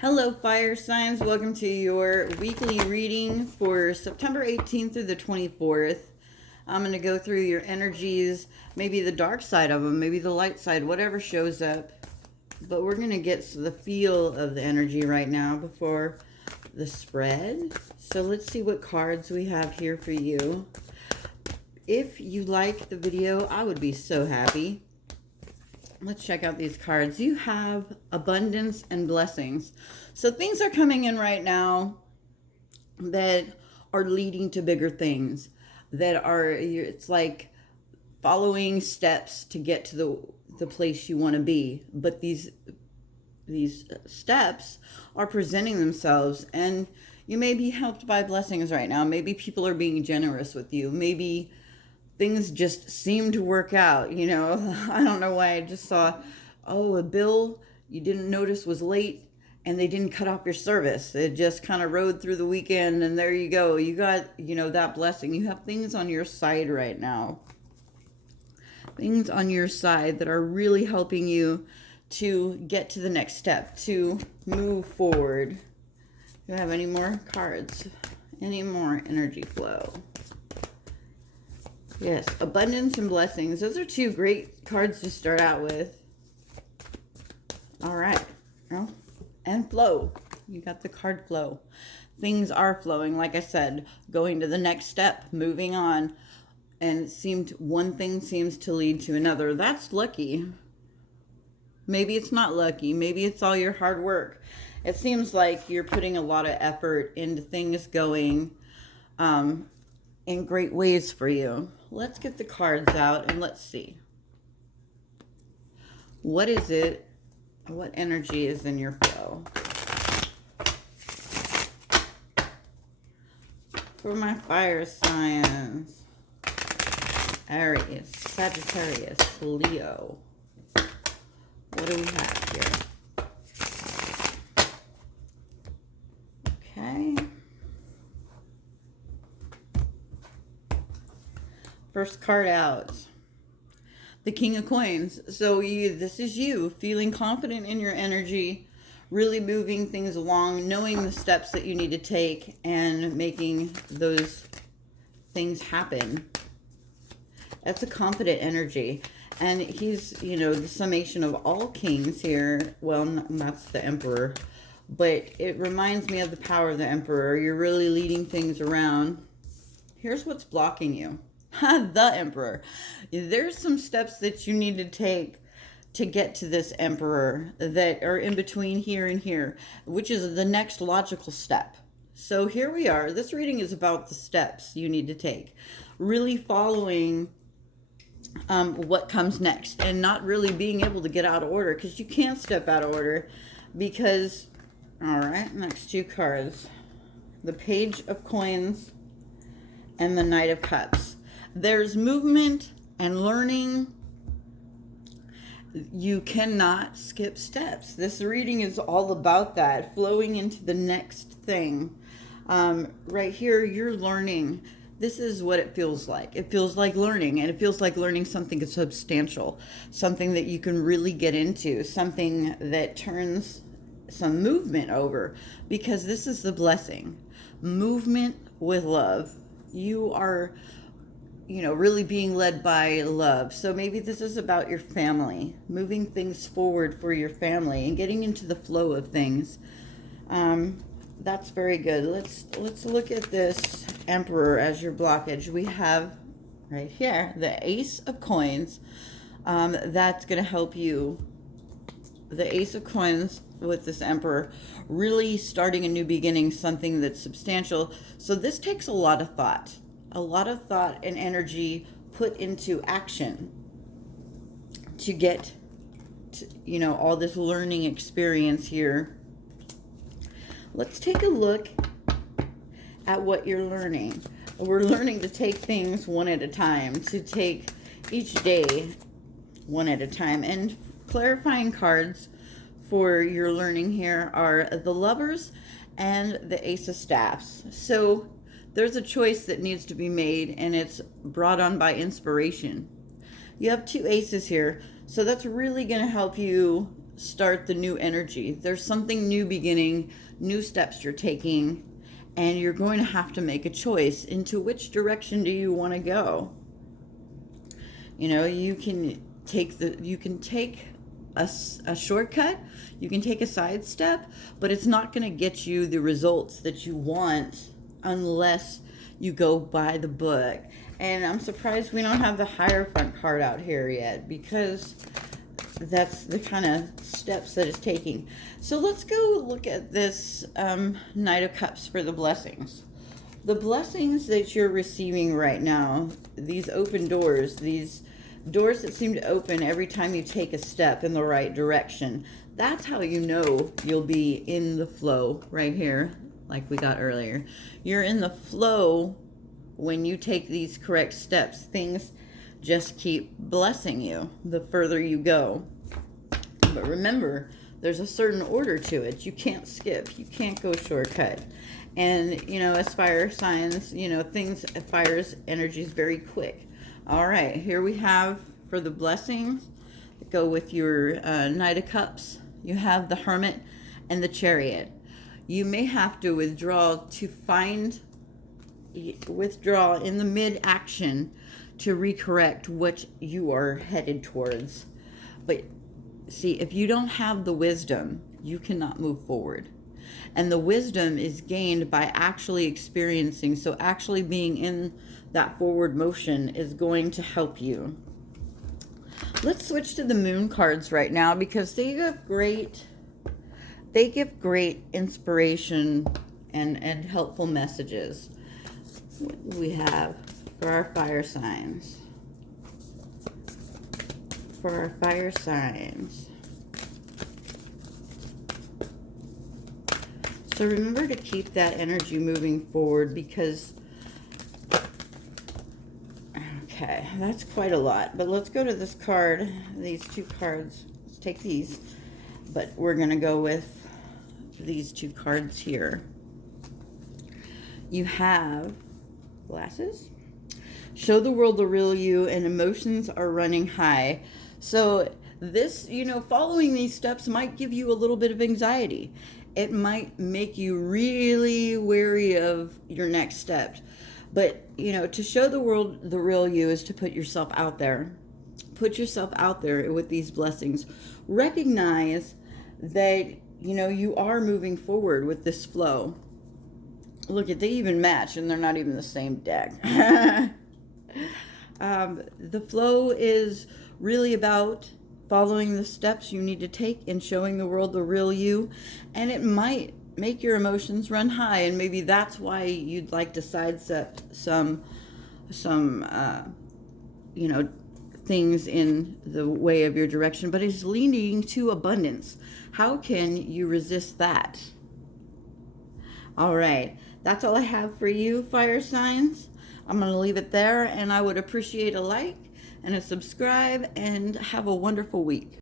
Hello, fire signs. Welcome to your weekly reading for September 18th through the 24th. I'm going to go through your energies, maybe the dark side of them, maybe the light side, whatever shows up. But we're going to get the feel of the energy right now before the spread. So let's see what cards we have here for you. If you like the video, I would be so happy. Let's check out these cards. You have abundance and blessings. So things are coming in right now that are leading to bigger things. That are, it's like following steps to get to the place you want to be. But these steps are presenting themselves, and you may be helped by blessings right now. Maybe people are being generous with you. Maybe things just seem to work out, you know. I don't know why I just saw, oh, a bill you didn't notice was late and they didn't cut off your service. It just kind of rode through the weekend and there you go. You got, you know, that blessing. You have things on your side right now. Things on your side that are really helping you to get to the next step, to move forward. Do you have any more cards? Any more energy flow? Yes, abundance and blessings. Those are two great cards to start out with. All right. Oh, and flow. You got the card flow. Things are flowing, like I said, going to the next step, moving on. And it seemed one thing seems to lead to another. That's lucky. Maybe it's not lucky. Maybe it's all your hard work. It seems like you're putting a lot of effort into things going in great ways for you. Let's get the cards out and let's see. What is it? What energy is in your flow? For my fire signs. Aries, Sagittarius, Leo. What do we have here? Okay. First card out. The King of Coins. So this is you feeling confident in your energy, really moving things along, knowing the steps that you need to take and making those things happen. That's a confident energy. And he's, you know, the summation of all kings here. Well, that's the Emperor. But it reminds me of the power of the Emperor. You're really leading things around. Here's what's blocking you. The Emperor. There's some steps that you need to take to get to this Emperor that are in between here and here, which is the next logical step. So here we are. This reading is about the steps you need to take. Really following what comes next and not really being able to get out of order, because you can't step out of order because, all right, next two cards. The Page of Coins and the Knight of Cups. There's movement and learning. You cannot skip steps. This reading is all about that, flowing into the next thing. Right here, you're learning. This is what it feels like. It feels like learning, and it feels like learning something substantial, something that you can really get into, something that turns some movement over, because this is the blessing. Movement with love. You are, you know, really being led by love. So maybe this is about your family, moving things forward for your family and getting into the flow of things. That's very good. Let's look at this Emperor as your blockage. We have right here the Ace of Coins. That's going to help you. The Ace of Coins with this Emperor, really starting a new beginning, something that's substantial. So this takes a lot of thought and energy put into action to get to, you know, all this learning experience here. Let's take a look at what you're learning. We're learning to take things one at a time, to take each day one at a time. And clarifying cards for your learning here are the Lovers and the Ace of Staffs. So there's a choice that needs to be made, and it's brought on by inspiration. You have two aces here, so that's really going to help you start the new energy. There's something new beginning, new steps you're taking, and you're going to have to make a choice into which direction do you want to go. You know, you can take a shortcut, you can take a sidestep, but it's not going to get you the results that you want unless you go by the book. And I'm surprised we don't have the Hierophant card out here yet, because that's the kind of steps that it's taking. So let's go look at this Knight of Cups for the blessings. The blessings that you're receiving right now, these open doors, these doors that seem to open every time you take a step in the right direction, that's how you know you'll be in the flow right here, like we got earlier. You're in the flow when you take these correct steps. Things just keep blessing you the further you go. But remember, there's a certain order to it. You can't skip. You can't go shortcut. And, you know, as fire signs, you know, fire's energy is very quick. All right, here we have for the blessings that go with your Knight of Cups. You have the Hermit and the Chariot. You may have to withdraw in the mid-action to recorrect what you are headed towards. But see, if you don't have the wisdom, you cannot move forward. And the wisdom is gained by actually experiencing. So actually being in that forward motion is going to help you. Let's switch to the Moon cards right now, because they give great inspiration and helpful messages. What do we have for our fire signs? For our fire signs. So remember to keep that energy moving forward, because, okay, that's quite a lot. But let's go to this card, these two cards. Let's take these. But we're going to go with these two cards here. You have glasses. Show the world the real you, and emotions are running high. So this, you know, following these steps might give you a little bit of anxiety. It might make you really wary of your next step. But, you know, to show the world the real you is to put yourself out there. Put yourself out there with these blessings. Recognize that, you know, you are moving forward with this flow. Look, they even match, and they're not even the same deck. The flow is really about following the steps you need to take and showing the world the real you. And it might make your emotions run high, and maybe that's why you'd like to sidestep some you know, things in the way of your direction. But it's leading to abundance. How can you resist that? All right, that's all I have for you, fire signs. I'm going to leave it there, and I would appreciate a like and a subscribe, and have a wonderful week.